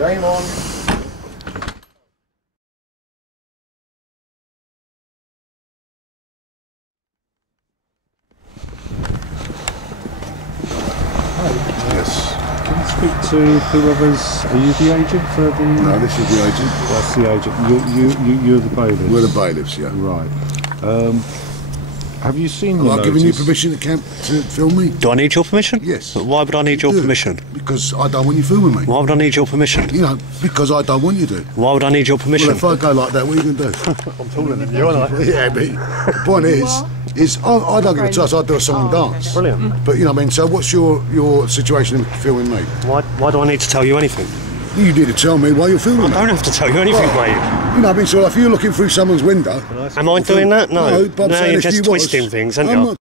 Game on. Yes. Can I speak to whoever's... Are you the agent for the... No, this is the agent. That's the agent. You're the bailiffs. We're the bailiffs, yeah. Right. Have you seen the Have I given you permission to film me? Do I need your permission? Yes. But why would I need your permission? Because I don't want you filming me. Why would I need your permission? You know, because I don't want you to. Why would I need your permission? Well, if I go like that, what are you going to do? I'm taller than you, aren't I? Yeah, but the point is I don't give a toss, I do a song and dance. Brilliant. But, you know what I mean, so what's your situation in filming me? Why do I need to tell you anything? You need to tell me why you're filming me. I don't have to tell you anything, mate. You know what I mean, so if you're looking through someone's window... Am I doing that? No. But I'm No, saying you're if just you twisting was, things, aren't I'm you? not-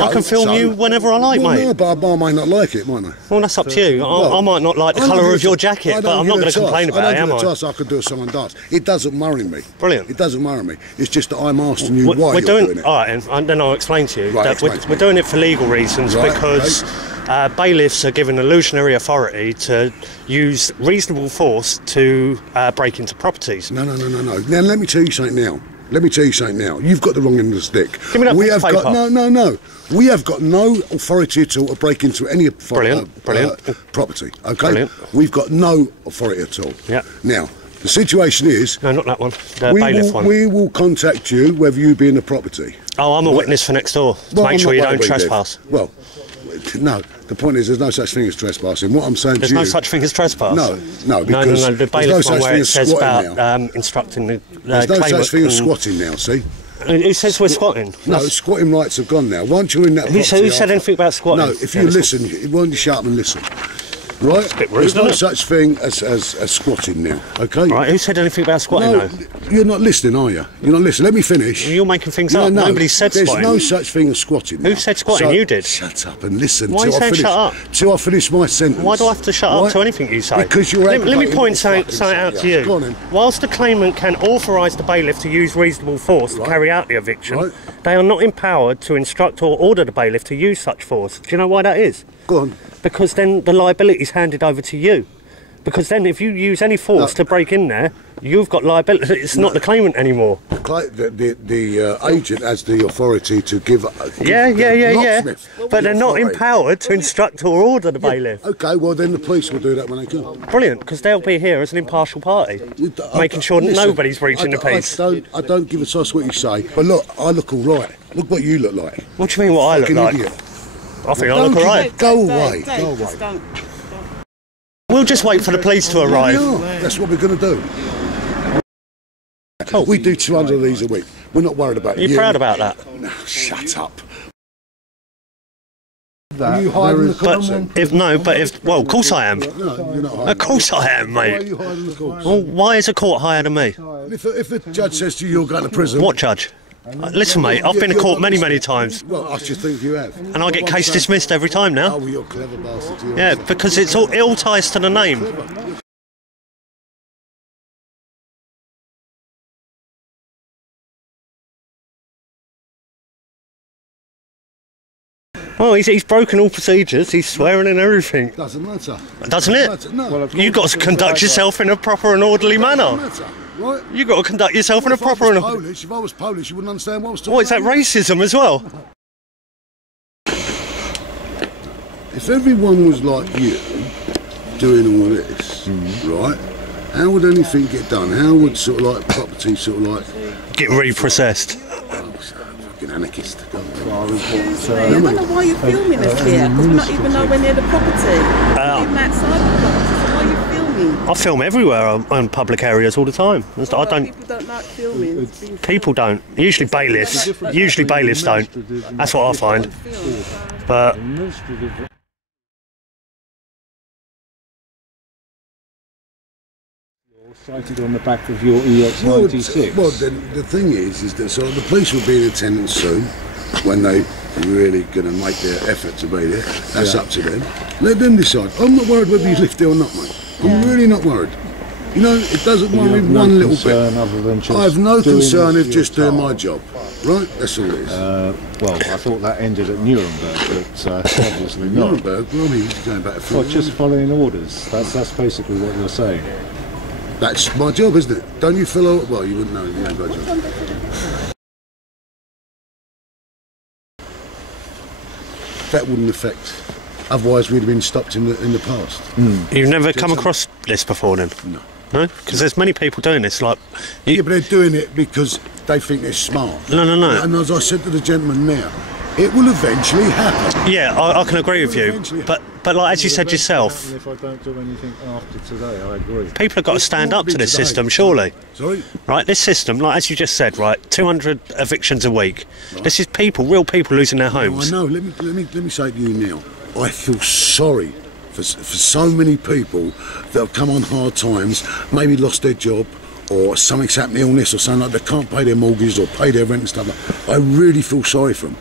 I can film you whenever I like, mate. No, but I might not like it, might I? Well, that's up to you. I might not like the colour of your jacket, but I'm not going to complain about it, am I? I could do a song and dance. It doesn't worry me. Brilliant. It doesn't worry me. It's just that I'm asking you why you're doing it. All right, and then I'll explain to you Right, that we're doing it for legal reasons, Right, because bailiffs are given illusionary authority to use reasonable force to break into properties. No. Now, let me tell you something now. You've got the wrong end of the stick. Give me that we have paper. got no. We have got no authority at all to break into any Brilliant. property. Okay. Brilliant. We've got no authority at all. Yeah. Now, the situation is. No, not that one. The bailiff one. We will contact you whether you be in the property. Oh, I'm a witness for next door. To Well, make I'm sure not you worried don't where you trespass. live. Well, no. The point is, there's no such thing as trespassing. What I'm saying There's to you... no such thing as trespass. No, because The there's bailiff no one such where thing it as says squatting about now. instructing the There's no claimant such thing as can- squatting now, see? Who says we're squatting? No, squatting rights have gone now. Once you're in that Who property... said anything about squatting? No, if you listen, why don't you shut up and listen? Right? a bit rude, There's no isn't it? such thing as squatting now, okay? Right, who said anything about squatting, No, though? you're not listening, are you? You're not listening. Let me finish. You're making things up. Nobody said there's squatting. no such thing as squatting now. Who said squatting? So, You did. Shut up and listen. Why are you till I saying finish, shut up? Till I finish my sentence. Why do I have to shut up to anything you say? Because you're Let me aggravating point the something fucking out to thing. you. Go on then. Whilst the claimant can authorise the bailiff to use reasonable force to carry out the eviction, Right. they are not empowered to instruct or order the bailiff to use such force. Do you know why that is? Go on. Because then the liability is handed over to you. Because then if you use any force to break in there, you've got liability. It's not the claimant anymore. The agent has the authority to give Yeah. locksmith But they're not authority. empowered to instruct or order the bailiff. Okay, well then the police will do that when they come. Brilliant, because they'll be here as an impartial party, making sure that Listen, nobody's breaching the peace. I don't give a toss what you say, but look, I look all right. Look what you look like. What do you mean what I look Fucking like? idiot. I think I look alright. Go away. Just don't. We'll just wait for the police to arrive. Yeah, that's what we're going to do. Cool. We do 200 of these a week. We're not worried about Are you proud about that? No, shut up. Are you hiding the common But well, of course I am. No, you're not hiding. Of course I am, Why are mate. you hiding the course? Well, why is a court higher than me? If the judge says to you you're going to prison... What judge? Listen, mate, I've been to court many times, Well, I just think you have. and I get case dismissed every time Oh, now. well, you're a clever bastard. You Yeah, because it all ties to the name. Well, he's broken all procedures. He's swearing and everything. Doesn't matter. Doesn't it? No. You've got to conduct yourself in a proper and orderly manner. Doesn't matter, right? You've got to conduct yourself in a proper and... If I was Polish, you wouldn't understand what I was talking What, is that about. racism as well? If everyone was like you, doing all this, right, how would anything get done? How would sort of like property sort of like... Get reprocessed. Fucking anarchist. I wonder why you're filming us here, because we're not even nowhere near the property. We're even outside the property, so why are you filming? I film everywhere on public areas all the time. I don't. People don't like filming. People don't. Usually bailiffs. Usually bailiffs don't. That's what I find. But Cited on the back of your EX96. Well, the thing is that so the police will be in attendance soon when they really going to make their effort to be there. That's up to them. Let them decide. I'm not worried whether you live there or not, mate. I'm really not worried. You know, it doesn't worry me one little bit. Other than just I have no doing concern this of for your just doing time. my job. right? That's all it is. Well, I thought that ended at Nuremberg, but obviously not. Nuremberg, well, I mean, he's going back to Well, just following orders. That's basically what you're saying. That's my job, isn't it? Don't you follow? Well, you wouldn't know. You ain't got a job. That wouldn't affect. Otherwise, we'd have been stopped in the past. You've never come across this before, then? No. No, because there's many people doing this. Like, Yeah, but they're doing it because they think they're smart. No. And as I said to the gentleman now, it will eventually happen. Yeah, I can agree with you. But like as you said yourself, And if I don't do anything after today, I agree. people have got to stand up to this system, surely. Sorry? Right, this system, like as you just said, right, 200 evictions a week. This is people, real people losing their homes. I know. Let me say to you now. I feel sorry for so many people that have come on hard times, maybe lost their job, or something's happened, illness or something like they can't pay their mortgages or pay their rent and stuff like that. I really feel sorry for them.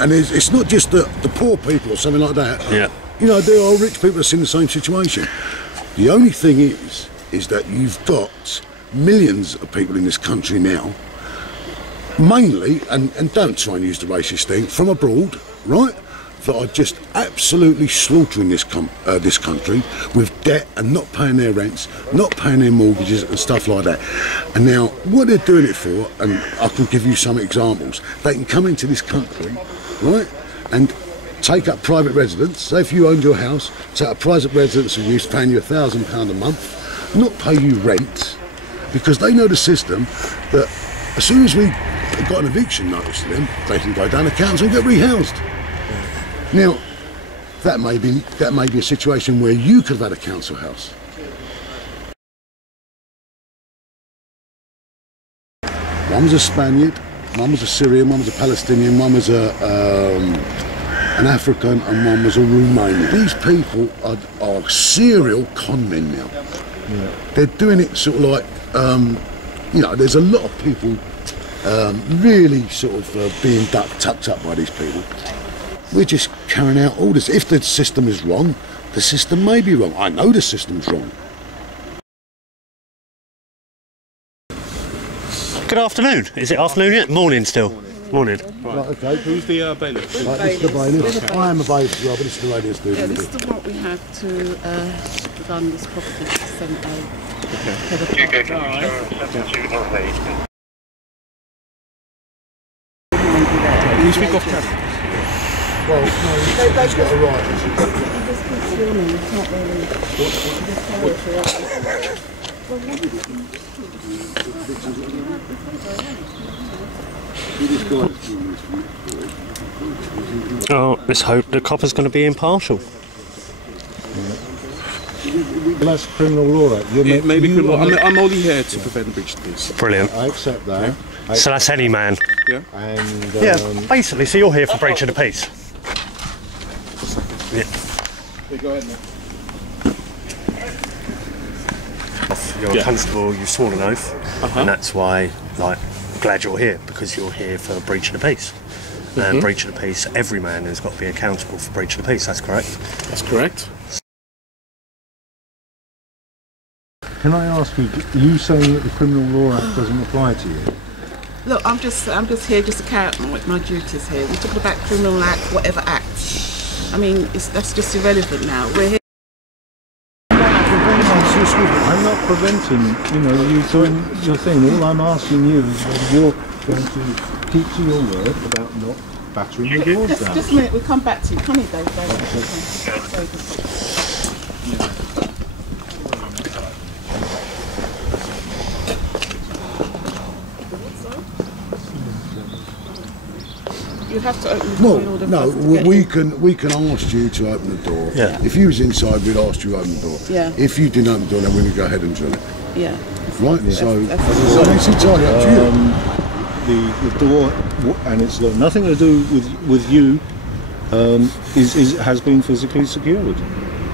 And it's not just the poor people or something like that. Yeah. You know, there are rich people that's in the same situation. The only thing is that you've got millions of people in this country now, mainly, and don't try and use the racist thing, from abroad, right? That are just absolutely slaughtering this country with debt and not paying their rents, not paying their mortgages and stuff like that. And now, what they're doing it for, and I can give you some examples, they can come into this country, right, and take up private residence. Say if you owned your house, take up private residence and use paying you £1,000 a month, not pay you rent, because they know the system that as soon as we got an eviction notice to them, they can go down to council and get rehoused. Now, that may be a situation where you could have had a council house. One was a Spaniard, one was a Syrian, one was a Palestinian, one was an African, and one was a Romanian. These people are serial con men now. Yeah. They're doing it sort of like, you know, there's a lot of people really sort of being tucked up by these people. We're just carrying out orders. If the system is wrong, the system may be wrong. I know the system's wrong. Good afternoon. Is it afternoon yet? Morning still. Morning. Right, okay. Who's the bailiff? Right, this is the bailiff. I am a bailiff as well, but this is the lady that's doing Yeah, it. this is the what we have to run this property to send a Can you speak off camera? Well, no, he's got a right. He just keeps filming, it's not really... Oh, let's hope the copper's going to be impartial. That's criminal law, right? Maybe criminal. I'm only here to prevent breach of peace. Brilliant. I accept that. Yeah. So that's any man. Yeah. And Yeah, basically, so you're here for breach of the peace. Yeah. Go ahead, You're a constable, you've sworn an oath, and that's why, like, I'm glad you're here, because you're here for breach of the peace. And breach of the peace, every man has got to be accountable for breach of the peace, that's correct? That's correct. can I ask you, are you saying that the Criminal Law Act doesn't apply to you? Look, I'm just here just to carry out my duties here. We're talking about criminal act, whatever act. I mean, that's just irrelevant now. We're here. I'm not preventing, you doing your thing. All I'm asking you is whether you're going to keep to your word about not battering the doors down. Just a minute, we'll come back to you. Come here, Dave. You have to open the door in order for us to get in. we can ask you to open the door. Yeah. If you was inside, we'd ask you to open the door. Yeah. If you didn't open the door, then we would go ahead and drill it. Yeah. Right? Yeah. So That's it's entirely up to you. The door, and it's got nothing to do with you, has been physically secured.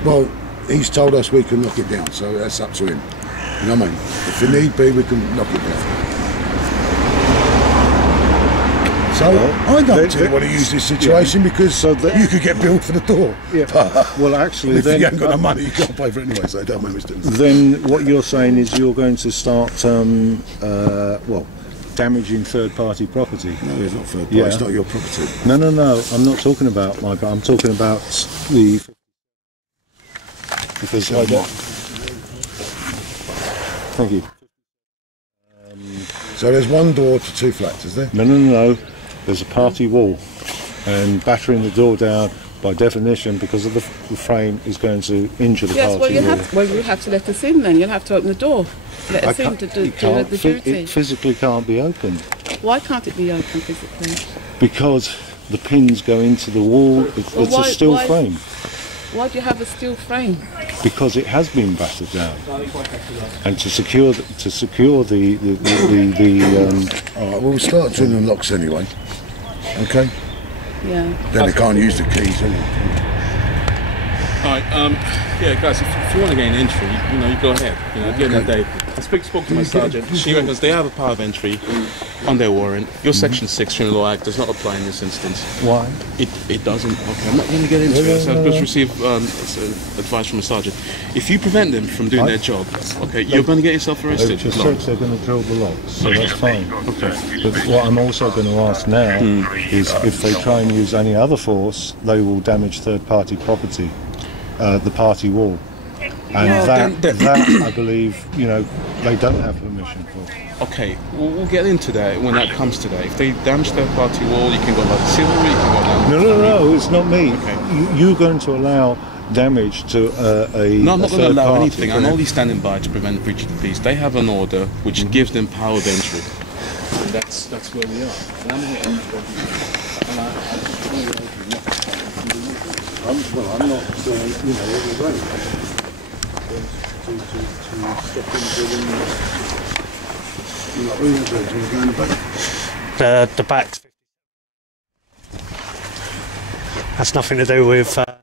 Well, he's told us we can knock it down, so that's up to him. You know what I mean? If it need be, we can knock it down. So I don't want to use this situation because you could get billed for the door. Yeah. Well, actually, if then you haven't got no money, you can't pay for it anyway. So don't make mistakes. Then what you're saying is you're going to start, damaging third-party property. No, it's not third party. Yeah. It's not your property. No, no, no. I'm not talking about my. I'm talking about the. Because I don't. Thank you. So there's one door to 2 flats, is there? No, no, no, no. There's a party wall, and battering the door down, by definition, because of the frame, is going to injure the Yes, party wall. well, you have to let us in then. You'll have to open the door. Let us in to do the duty. It physically can't be opened Why can't it be open physically? because the pins go into the wall. It's a steel frame. Why do you have a steel frame? Because it has been battered down, and to secure the All right, well, we'll start drilling locks anyway. Okay? Yeah. Then they can't use the keys, anyway. Alright, yeah, guys, if you want to gain entry, you know, you go ahead. You know, at the end of the day, I spoke to my sergeant. She reckons they have a power of entry on their warrant. Your Section 6 Criminal Law Act does not apply in this instance. why? It doesn't. Okay, I'm not going to get into it. So I've just received advice from a sergeant. If you prevent them from doing their job, okay, you're going to get yourself They've arrested. just said they're going to drill the locks, so that's fine. Okay. But what I'm also going to ask now is if they try and use any other force, they will damage third-party property, the party wall. And that I believe, you know, they don't have permission for. Okay, we'll get into that when that comes to that. If they damage their party wall, you can go by the civil, you can go down. No, no, no, it's not me. Okay. You're going to allow damage to a No, I'm not going to allow party. anything. I'm only standing by to prevent the breach of the peace. They have an order which gives them power of entry. And that's where we are. And I'm here. And I'm not, you know, overrunning. To stop them doing, you know, going back. The back. That's nothing to do with. Okay,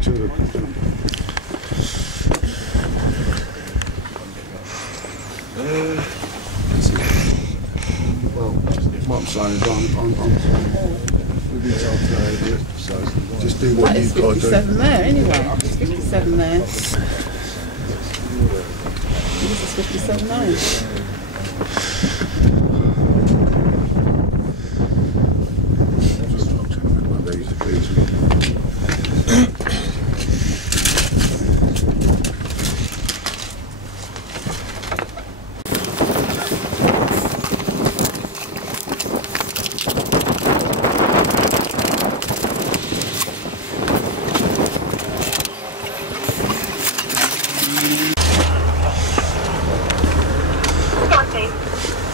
to the. Well, what I'm saying is just do what That is you've got to do. 57 there anyway. It's 57 there. This is 57 there.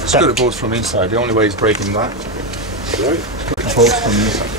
It's got a bolts from inside. The only way is breaking that. Right. Bolts from inside.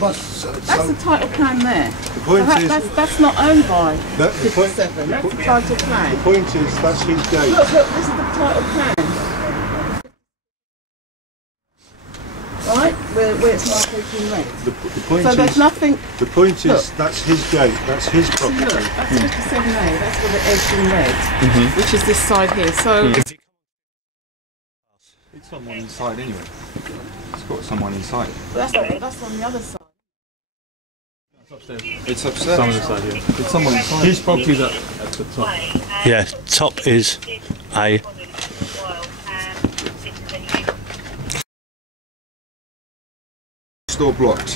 That's the title plan there. The point So is, that's not owned by that, the, point, 57. That's the title plan. the point is that's his gate. Look, this is the title plan. Right? Where it's marked in red. The point So there's is, nothing. the point is Look. that's his gate. That's his See, property. look, that's 57A. That's where the edge in red, which is this side here. So It's someone inside anyway. It's got someone inside. that's on the other side. It's upstairs. Someone inside here. It's someone inside. His property's at the top. Yeah, top is A. Door blocked.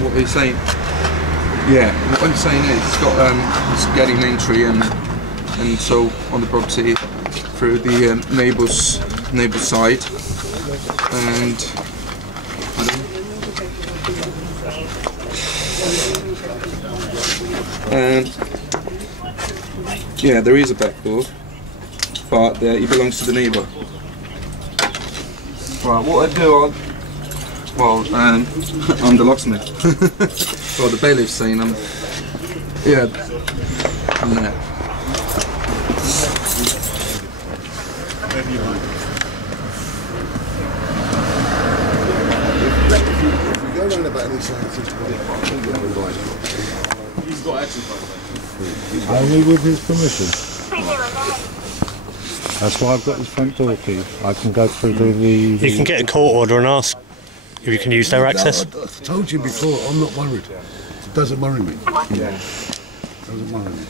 What are you saying? Yeah, what I'm saying is it's got it's getting entry and so on the property through the neighbour's side, and yeah, there is a back door, but it belongs to the neighbour. Right, what I do, I'm the locksmith. Well, the bailiff's saying I'm there. Don't worry about any scientists. He's got access, by the way. Only with his permission. That's why I've got his front door key. I can go through the... You can get a court order and ask if you can use their access. I told you before, I'm not worried. It doesn't worry me. Yeah. Doesn't worry me.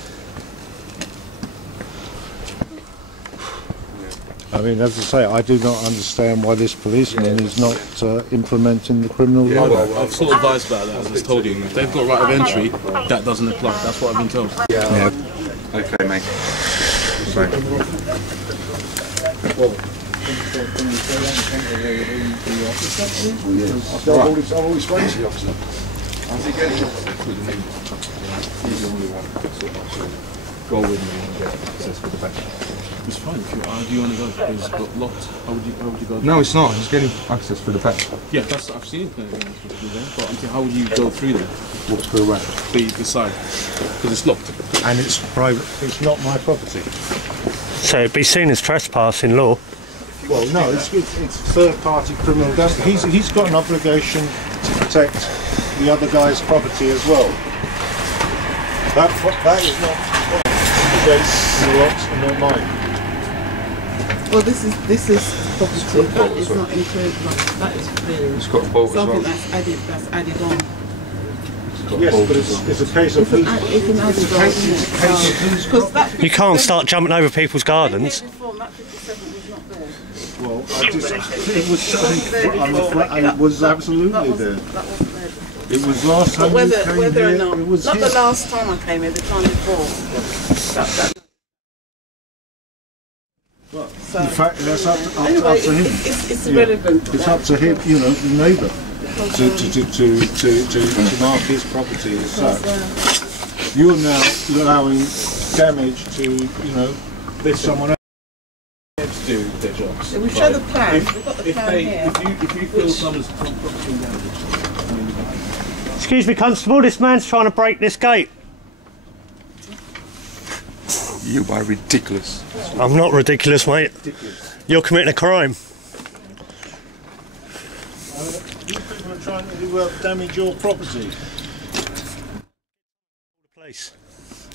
I mean, as I say, I do not understand why this policeman is not implementing the criminal law. Well, I've sort of advised about that, as I just told you. If they've got right of entry, that doesn't apply. That's what I've been told. Yeah. Okay, mate. Right. I've always spoken to the officer. How's he getting it? He's the only one that sort of go with me and get access for the back. It's fine. If you, how do you want to go? It's got locked. How would you go? No, it's not. He's getting access for the back. Yeah, that's I've seen it through there. But until how would you go through there? What's for the ramp? The side, because it's locked. And it's private. It's not my property. So it'd be seen as trespass in law. Well, no, it's third-party criminal damage. He's got an obligation to protect the other guy's property as well. That is not against the locks and not mine. Well, this is property. That is not included. That is It's got a bolt as well. something that's added on. Yes, but it's a case of who's... It can add it on. You can't start jumping over people's gardens. That 57 was not there. Well, it was absolutely there. That wasn't there. It was last time Whether you came or here, not, it was not here. the last time I came here, the time before. So, In fact, that's up to anyway, him. it's irrelevant. It's up to him, you know, the neighbour, to mark his property as such. You're now allowing damage to, you know, there's someone else To do their jobs. We show the plan. We've got the plan here. If you feel someone's property damage. Excuse me, Constable, this man's trying to break this gate. You are ridiculous. I'm not ridiculous, mate. You're committing a crime. You people are trying to damage your property. Police.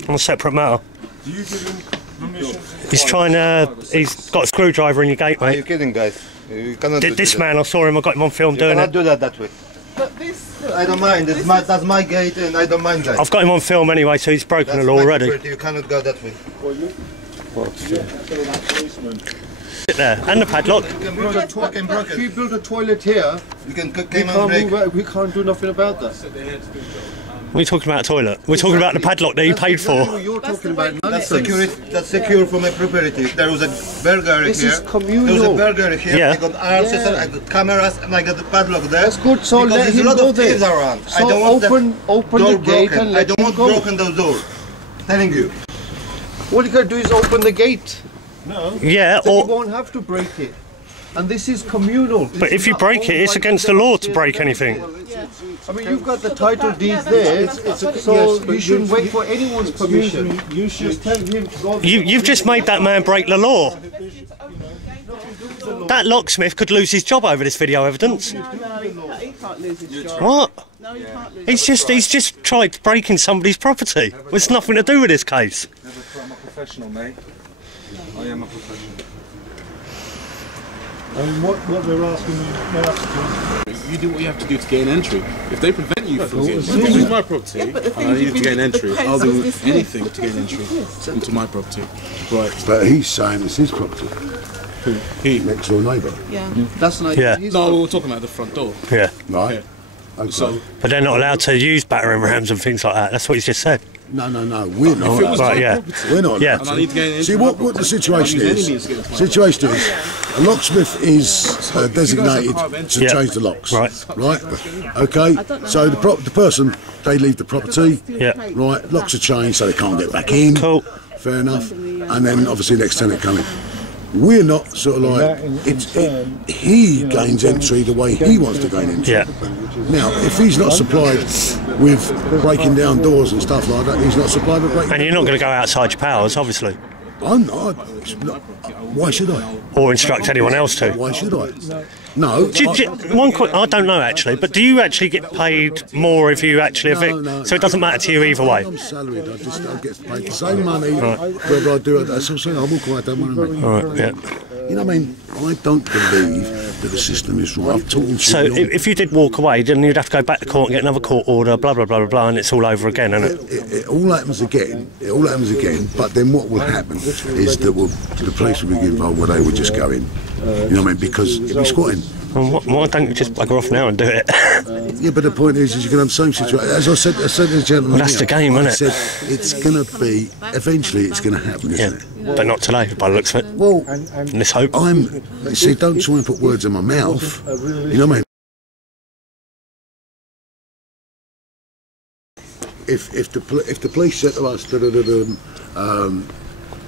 On a separate matter. Do you give him permission? He's trying to... He's got a screwdriver in your gate, Are you mate. kidding, guys? You cannot do This that. man, I saw him, I got him on film You doing cannot it. do that way. But this, look, I don't mind. That's my gate, and I don't mind that. I've got him on film anyway, so he's broken That's the law my already. property. You cannot go that way. Sit there. And the padlock. You can build if you build a toilet here, you can come and break. We can't do nothing about that. What are you talking about, a toilet? We're talking about the padlock that you paid for. You're talking about That's nonsense. secure for my property. There was a burger This here. is communal. There was a burger here. Yeah. I got arses, I got cameras, and I got the padlock there. That's good, so because let there's him a lot go of there. thieves around. So I don't want open door the gate broken. and I let don't him want go. broken those doors. Telling you. All you got to do is open the gate. No. Yeah, So you or... won't have to break it. And this is communal. But if you break it, it's against the law to break anything. I mean, you've got the title deeds there, so you shouldn't wait for anyone's permission. You should tell him to go. You've just made that man break the law. That locksmith could lose his job over this video evidence. no, he can't lose his job. What? No, he can't lose He's just tried breaking somebody's property. It's nothing to do with this case. I'm a professional, mate. I am a professional. I mean, what they're asking me now to do. You do what you have to do to gain entry. If they prevent you from getting entry, this is my property, and I need to gain entry. I'll do anything to gain entry into my property. Right. But he's saying it's his property. He. Next door neighbour. Yeah. That's like Yeah. No, we were talking about the front door. Yeah. Right? Okay. So, But they're not allowed to use battering rams and things like that. That's what he's just said. No, we're not. if it was Right, my yeah. property, We're not. Yeah. and I need to gain entry. See to my what the property, situation I'll use is. enemies against my Situation is, a locksmith is designated to Yeah. change the locks. Right. Right. Okay. So the person, they leave the property. Yeah. Right. Locks are changed so they can't get back in. Cool. Fair enough. And then obviously next tenant coming. We're not sort of like he gains entry the way he wants to gain entry. Yeah. Now, if he's not supplied with breaking down doors and stuff like that, he's not supplied with breaking. And you're not going to go outside your powers, obviously. I'm not. Why should I? Or instruct anyone else to? Why should I? No. I don't know actually, but do you actually get paid more if you actually evict? No, so it doesn't matter to you either way? I'm salaried. I get paid the same money whether I do it. That's what I'm saying. I walk away, I don't want to make. All right, yeah. You know what I mean? I don't believe that the system is right. I've taught So if you did walk away, then you'd have to go back to court and get another court order, blah, blah, blah, blah, blah, and it's all over again, isn't it? It all happens again. It all happens again. But then what will happen is that the police will be involved where they would just go in. You know what I mean? Because it'll be squatting. Well, why don't you just bugger off now and do it? Yeah, but the point is you can have the same situation. As I said to the gentleman, well, that's the game, isn't it? I said it's going to be, eventually it's going to happen, isn't it? But not today, by the looks of it. Well, and this hope. See, don't try and put words in my mouth. You know what I mean? If the police said to us,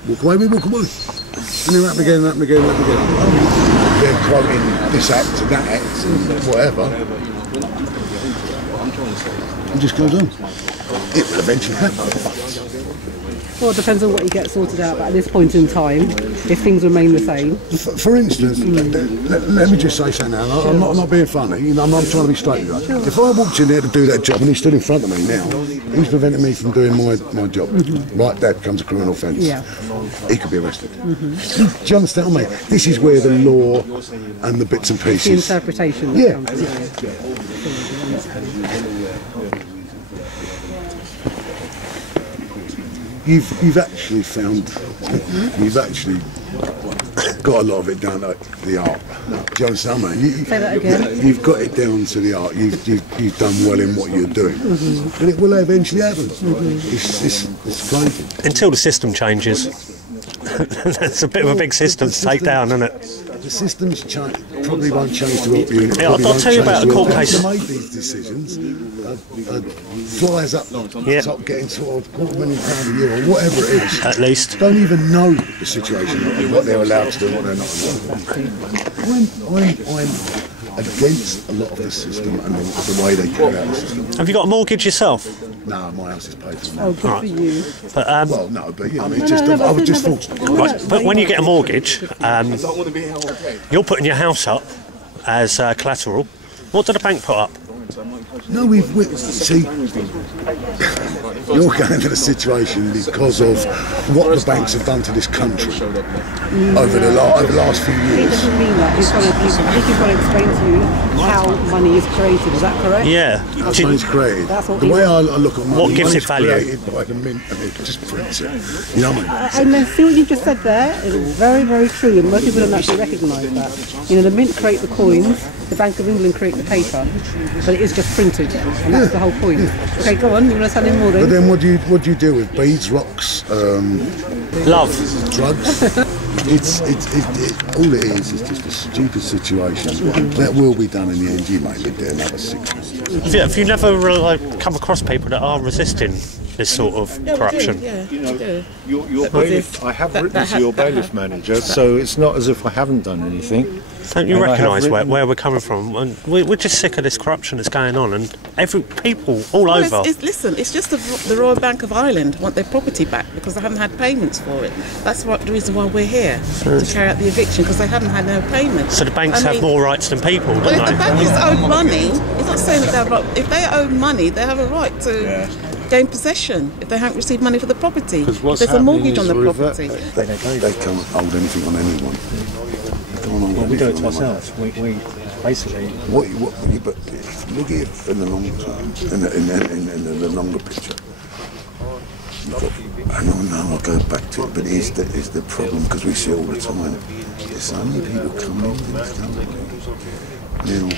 walk away, we walk away. And then happen again, happen again, happen again. They're quoting this act and that act and whatever. It just goes on. It will eventually happen. Well, it depends on what you get sorted out, but at this point in time, if things remain the same. For instance, let me just say something now. I'm not being funny, you know, I'm not trying to be straight with you. If I walked in there to do that job and he stood in front of me now, he's preventing me from doing my job. Right, that becomes a criminal offence. Yeah. He could be arrested. Do you understand me? This is where the law and the bits and pieces. The interpretation. Yeah. You've actually found, you've actually got a lot of it down to the art. Do you understand me? Say that again. You've got it down to the art. You've done well in what you're doing, and it will eventually happen. It's crazy. Until the system changes. That's a bit of a big system to take down, isn't it? The system's probably won't change to help you. Yeah, I'll tell you about a court case. To make these decisions, flies up top getting sort of £250,000 a year or whatever it is. At least. Don't even know the situation, what they're allowed to do and what they're not allowed to do. I'm against a lot of the system and the way they carry out the system. Have you got a mortgage yourself? No, my house is paid for. Oh, good for you. But, well, no, but yeah, I mean, I was just fortunate. Right, but when you get a mortgage, you're putting your house up as collateral. What did the bank put up? No, we see, you're going into the situation because of what the banks have done to this country over the last few years. It doesn't mean that. I think he's going to explain to you how money is created. Is that correct? Yeah. How money's created. The way I look at money, what gives it value? Created by the mint and it just prints it. You know what I mean? And then see what you just said there is very, very true, and most people don't actually recognise that. You know, the mint create the coins, the Bank of England create the paper, but it is just printed, and that's the whole point. Okay, go on. You want to tell him more then? But then what do you deal with? Beads, rocks, love, drugs. It's all it is just a stupid situation that will be done in the end. You may live there another 6 months. Have you never come across people that are resisting this sort of corruption? Yeah, we do. Your bailiff, I have written to your bailiff manager, so it's not as if I haven't done anything. Don't you recognise where we're coming from? And we're just sick of this corruption that's going on, and people all over. Listen, it's just the Royal Bank of Ireland want their property back because they haven't had payments for it. That's the reason why we're here, to carry out the eviction, because they haven't had no payments. So the banks have more rights than people, don't they? If the bank is owed money, it's not saying that they have a right. If they owe money, they have a right to gain possession if they haven't received money for the property. There's a mortgage on the property. They can't hold anything on anyone. Well, we do it to ourselves. We basically. But look at it in the long term, in the longer picture. I know I'll go back to it, but is the problem, because we see all the time. There's so many people coming into this country. Now,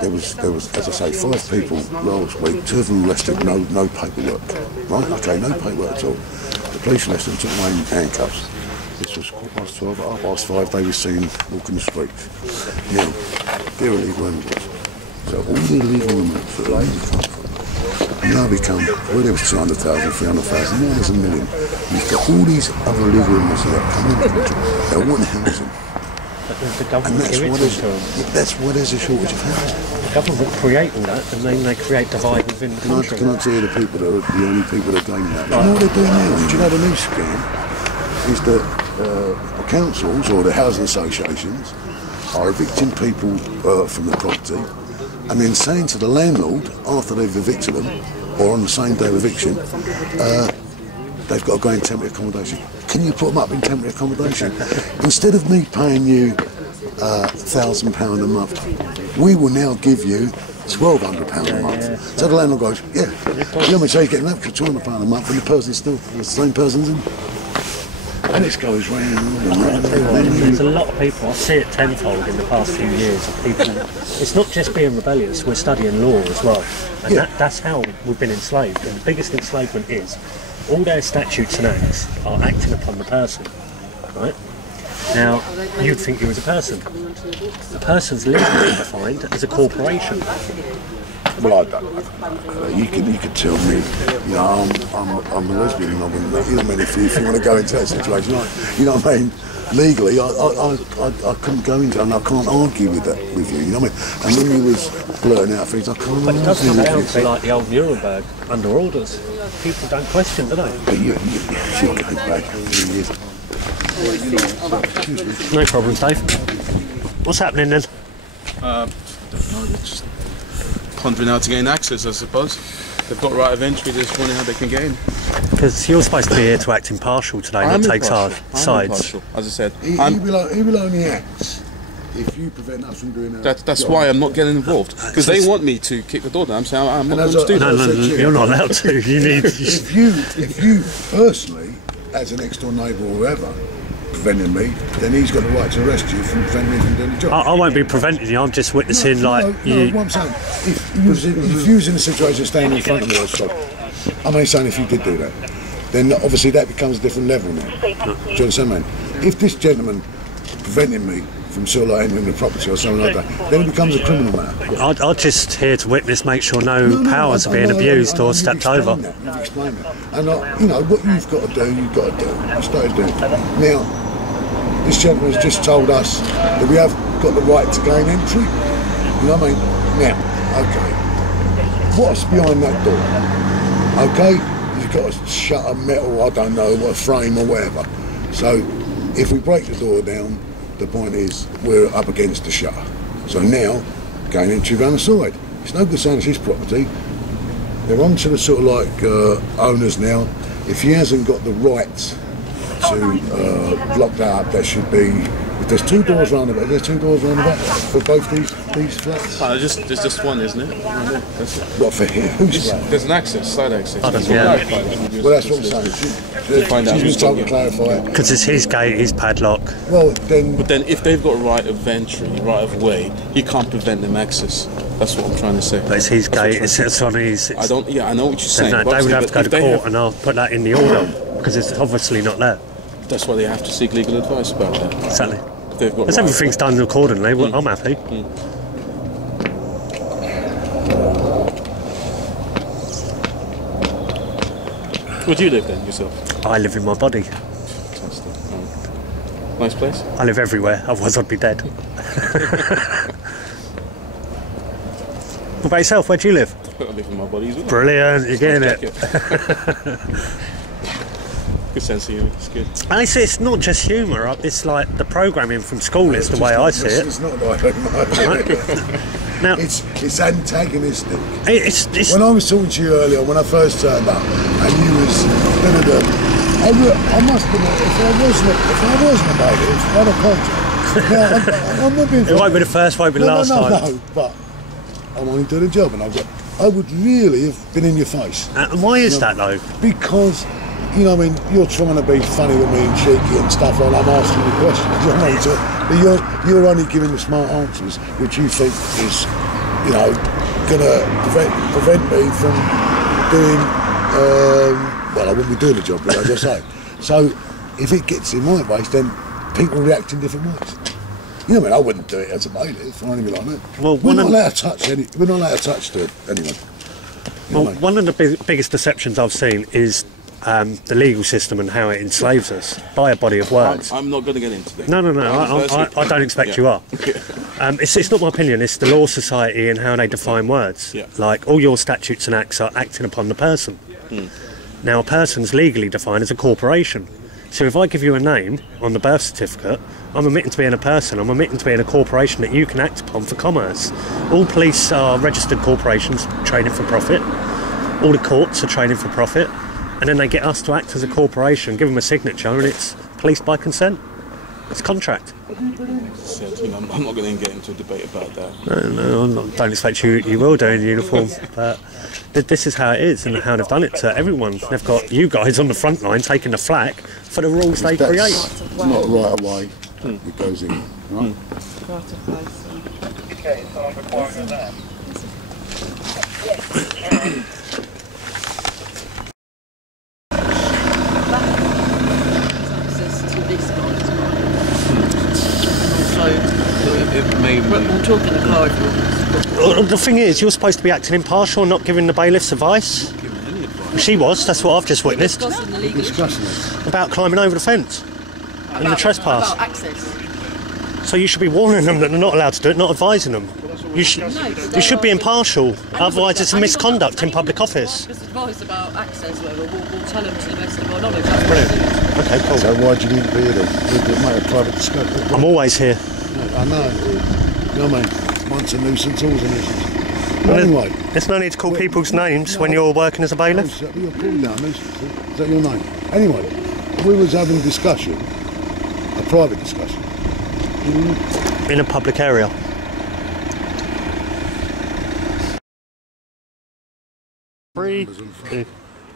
there was, as I say, 5 people last week. 2 of them arrested, no paperwork. Right? Okay, no paperwork at all. The police arrested them, took them away in handcuffs. This was 12:15, at 5:30 they were seen walking the streets. Now, they're illegal immigrants. So all the illegal immigrants that they come from, now become, well, there was 200,000, 300,000, now there's 1 million. You've got all these other illegal immigrants that come in the country, they want housing. The government and that's why there's a shortage of housing. government create all that, and then they create divide within the country. Can I tell you the people that are the only people that are doing that? You know what they're doing now? Do you know the new scam? Is that the councils or the housing associations are evicting people from the property and then saying to the landlord after they've evicted them or on the same day of eviction, they've got to go in temporary accommodation. Can you put them up in temporary accommodation? Instead of me paying you £1,000 a month, we will now give you £1,200 a month. So the landlord goes, yeah, you know what I mean? So you're getting that for £200 a month and the person's still the same person's in. And this goes round and round. There's a lot of people, I see it tenfold in the past few years, of people. It's not just being rebellious, we're studying law as well. And that's how we've been enslaved. And the biggest enslavement is all their statutes and acts are acting upon the person, right? Now, you'd think you was a person. A person's legally defined as a corporation. Well, I don't know. You could tell me, you know, I'm a lesbian and I wouldn't know. You know what I mean? If you want to go into that situation, you know what I mean? Legally, I couldn't go into it and I can't argue with that with you. You know what I mean? And when you was blurting out things, I can't But it does argue come down with to like the old Nuremberg under orders. People don't question, do they? But you go back years. No problem, Dave. What's happening then? Just pondering how to gain access, I suppose. They've got right of entry, they're just wondering how they can get in. Because you're supposed to be here to act impartial today, not take sides. Impartial, as I said. He will only act if you prevent us from doing that. That's why I'm not getting involved. Because they want me to kick the door down. I'm saying I'm not going to do that. No, you're not allowed to. You need. If you personally, as a next door neighbour or whoever, preventing me, then he's got the right to arrest you from preventing me from doing the job. I won't be preventing you. I'm just witnessing you. What I'm saying, if you was in a situation standing in front of me, I'm only saying if you did do that, then obviously that becomes a different level now. Do you understand, man? If this gentleman preventing me from sort of like entering the property or something like that, then it becomes a criminal matter. I'm just here to witness, make sure no powers are being abused or stepped over. You've explained that. And you know, what you've got to do, you've got to do. You started doing it. Now, this gentleman has just told us that we have got the right to gain entry. You know what I mean? Now, okay, what's behind that door? Okay, you've got a shutter, metal, I don't know, what, a frame or whatever. So, if we break the door down, the point is we're up against the shutter. So now, gain entry around the side. It's no good saying it's his property. They're on to the sort of like owners now. If he hasn't got the right to block that up, there should be. If there's two doors round about, there's two doors round about for both these flats. There's just one, isn't it? That's it. What for here? Who's flat? There's an access, side access. Well, that's what I'm saying. She's been told to clarify it. Because it's his gate, his padlock. Well, then. But then, if they've got right of entry, right of way, you can't prevent them access. That's what I'm trying to say. But it's his gate. It's on his. I don't. Yeah, I know what you're saying. No, they would have to go to court, and I'll put that in the order because it's obviously not there. That's why they have to seek legal advice about that. Exactly. They've got Because everything's done accordingly. Well, I'm happy. Where do you live then, yourself? I live in my body. Fantastic. Nice place? I live everywhere, otherwise I'd be dead. What about yourself? Where do you live? I live in my body as well. Brilliant, you're getting it. Good sense of humour, it's good. And it's not just humour, it's like the programming from school is the way I see it. It's not like that. Now, it's antagonistic. It's when I was talking to you earlier, when I first turned up, and you was I must admit, if I wasn't a bailiff, I'd have contact. Now, I'm not being. It won't be the first, won't be the last time. No, but I want to do the job, and I would really have been in your face. And why is that though? Because. You know, I mean, you're trying to be funny with me and cheeky and stuff like I'm asking you questions. You know what I mean? So you're only giving the smart answers, which you think is, you know, going to prevent me from doing. Well, I wouldn't be doing the job, but as I say. So if it gets in my base, then people react in different ways. You know what I mean? I wouldn't do it as a bailiff or anything like that. Well, we're not allowed to touch anyone. Well, one of the biggest deceptions I've seen is the legal system and how it enslaves us by a body of words. I'm not going to get into that. No, I don't expect you are. It's not my opinion, it's the Law Society and how they define words. Yeah. Like, all your statutes and acts are acting upon the person. Now, a person's legally defined as a corporation. So if I give you a name on the birth certificate, I'm admitting to being a person, I'm admitting to being a corporation that you can act upon for commerce. All police are registered corporations trading for profit. All the courts are trading for profit. And then they get us to act as a corporation, give them a signature, and it's policed by consent. It's contract. I'm not going to get into a debate about that. No, I don't expect you will do in uniform, but this is how it is and how they've done it to everyone. They've got you guys on the front line taking the flak for the rules they create. Not right away. It goes in. Right? We'll talk in the car if you want. The thing is, you're supposed to be acting impartial and not giving the bailiffs advice. She was, that's what I've just witnessed. About climbing over the fence and the trespass. About access. So you should be warning them that they're not allowed to do it, not advising them. You should be impartial, otherwise it's a misconduct in public office. Just advice about access, whatever, we'll tell them to the best of our knowledge. Brilliant. Okay, cool. So why do you need to be here then? We'll make a private discussion. I'm always here. I know. You know what I mean? Once a nuisance, always a nuisance. But anyway. There's no need to call people's names when you're working as a bailiff. You're calling down a nuisance. Is that your name? Anyway, we was having a discussion, a private discussion. In a public area.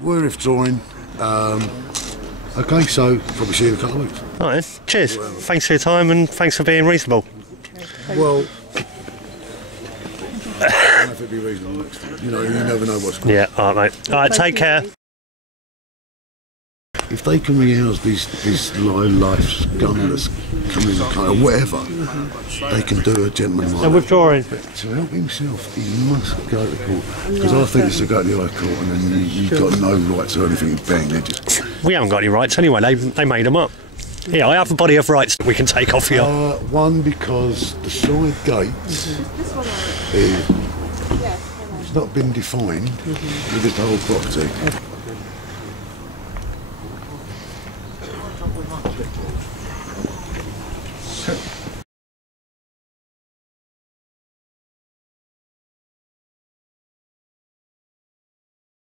We're if touring. Okay, so probably see you in a couple of weeks. All right, cheers. Thanks for your time and thanks for being reasonable. Well, I don't know if it'd be reasonable next time. You know, you never know what's going on. Yeah, all right, mate. All right, take care. If they can rehouse these low life gunless coming kind of whatever, they can do a gentleman like And withdrawing. But to help himself, he must go to court. Because I think it's to go to the High Court and then you've got no right to anything. Bang, they just... We haven't got any rights anyway, they made them up. Yeah, I have a body of rights that we can take off you. One, because the side gate has not been defined with this whole property.